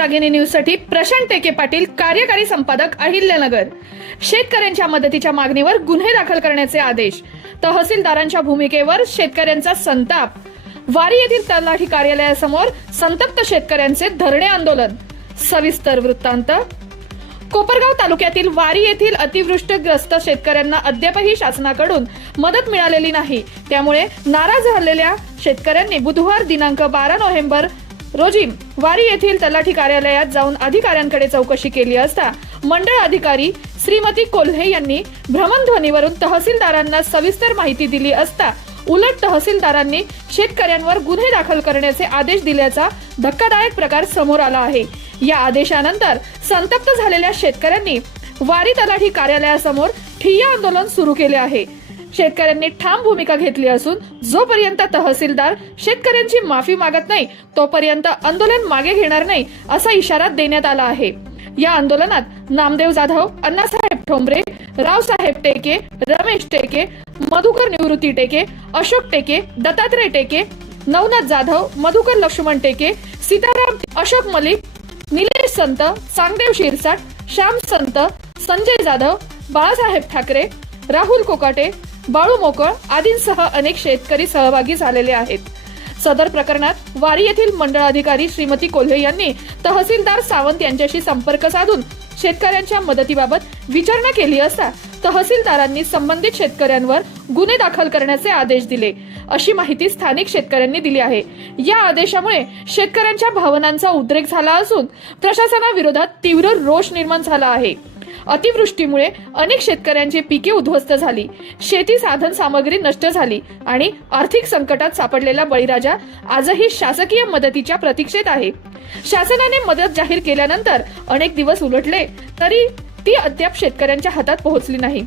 रागिनी न्यूजसाठी प्रशांत टेके पाटील कार्यकारी संपादक अहिल्यानगर. शेतकऱ्यांच्या मदतीच्या मागणीवर गुन्हे दाखल करण्याचे आदेश. तहसीलदारांच्या भूमिकेवर शेतकऱ्यांचा संताप. वारी येथील तलाठी कार्यालयासमोर संतप्त शेतकऱ्यांचे धरणे आंदोलन. सविस्तर वृत्तांत. कोपरगाव तालुक्यातील वारी येथील अतिवृष्टीग्रस्त शेतकऱ्यांना अद्यापही शासनाकडून मदत मिळालेली नाही. त्यामुळे नाराज झालेल्या शेतकऱ्यांनी बुधवार दिनांक बारा नोव्हेंबर रोजी वारी येथील तलाठी कार्यालयात जाऊन अधिकाऱ्यांकडे चौकशी केली असता मंडळ अधिकारी श्रीमती कोल्हे यांनी भ्रमणध्वनीवरून तहसीलदारांना सविस्तर माहिती दिली असता उलट तहसीलदारांनी शेतकऱ्यांवर गुन्हे दाखल करण्याचे आदेश दिल्याचा धक्कादायक प्रकार समोर आला आहे. या आदेशानंतर संतप्त झालेल्या शेतकऱ्यांनी वारी तलाठी कार्यालयासमोर ठिय्या आंदोलन सुरू केले आहे. शेतकऱ्यांनी ठाम भूमिका घेतली असून जोपर्यंत तहसीलदार शेतकऱ्यांची माफी मागत नाही तोपर्यंत आंदोलन मागे घेणार नाही असा इशारा देण्यात आला आहे. या आंदोलनात नामदेव जाधव अण्णासाहेब ठोंबरे रावसाहेब टेके रमेश टेके मधुकर निवृत्ती टेके अशोक टेके दत्तात्रय टेके नवनाथ जाधव मधुकर लक्ष्मण टेके सीताराम अशोक मलिक निलेश संत चांगदेव शिरसाट श्याम संत संजय जाधव बाळासाहेब ठाकरे राहुल कोकाटे बाळू मोकळ आदींसह अनेक शेतकरी सहभागी झालेले आहेत. सदर प्रकरणात वारी येथील मंडळ अधिकारी श्रीमती कोल्हे यांनी तहसीलदार सावंत यांच्याशी संपर्क साधून शेतकऱ्यांच्या मदतीबाबत विचारणा केली असता तहसीलदारांनी संबंधित शेतकऱ्यांवर गुन्हे दाखल करण्याचे आदेश दिले. अशी माहिती स्थानिक शेतकऱ्यांनी दिली आहे. या आदेशामुळे शेतकऱ्यांच्या भावनांचा उद्रेक झाला असून प्रशासनाविरोधात तीव्र रोष निर्माण झाला आहे. अतिवृष्टीमुळे अनेक शेतकऱ्यांची पिके उद्ध्वस्त झाली. शेती साधन सामग्री नष्ट झाली आणि आर्थिक संकटात सापडलेला बळीराजा आजही शासकीय मदतीच्या प्रतीक्षेत आहे. शासनाने मदत जाहीर केल्यानंतर अनेक दिवस उलटले तरी ती अद्याप शेतकऱ्यांच्या हातात पोहोचली नाही.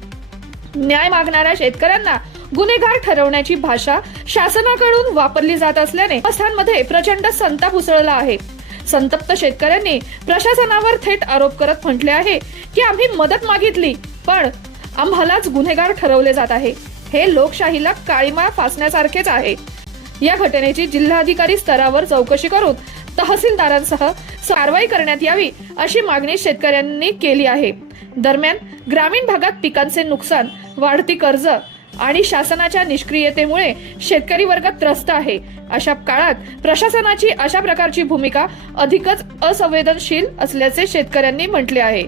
न्याय मागणाऱ्या शेतकऱ्यांना गुन्हेगार ठरवण्याची भाषा शासनाकडून वापरली जात असल्याने मध्ये प्रचंड संताप उसळला आहे. संतप्त शेतकऱ्यांनी प्रशासनावर थेट आरोप करत म्हटले आहे की आम्ही मदत मागितली पण आम्हालाच गुन्हेगार ठरवले जात आहे. हे लोकशाहीला काळीमा फासण्यासारखेच आहे. या घटनेची जिल्हाधिकारी स्तरावर चौकशी करून तहसीलदारांसह कारवाई करण्यात यावी अशी मागणी शेतकऱ्यांनी केली आहे. दरम्यान ग्रामीण भागात पिकांचे नुकसान वाढती कर्ज आणि शासनाच्या निष्क्रियतेमुळे शेतकरी वर्ग त्रस्त आहे. अशा काळात प्रशासनाची अशा प्रकारची भूमिका अधिकच असंवेदनशील असल्याचे शेतकऱ्यांनी म्हटले आहे.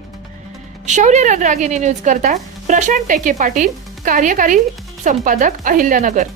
शौर्य रणरागिनी न्यूज करता प्रशांत टेके पाटील कार्यकारी संपादक अहिल्यानगर.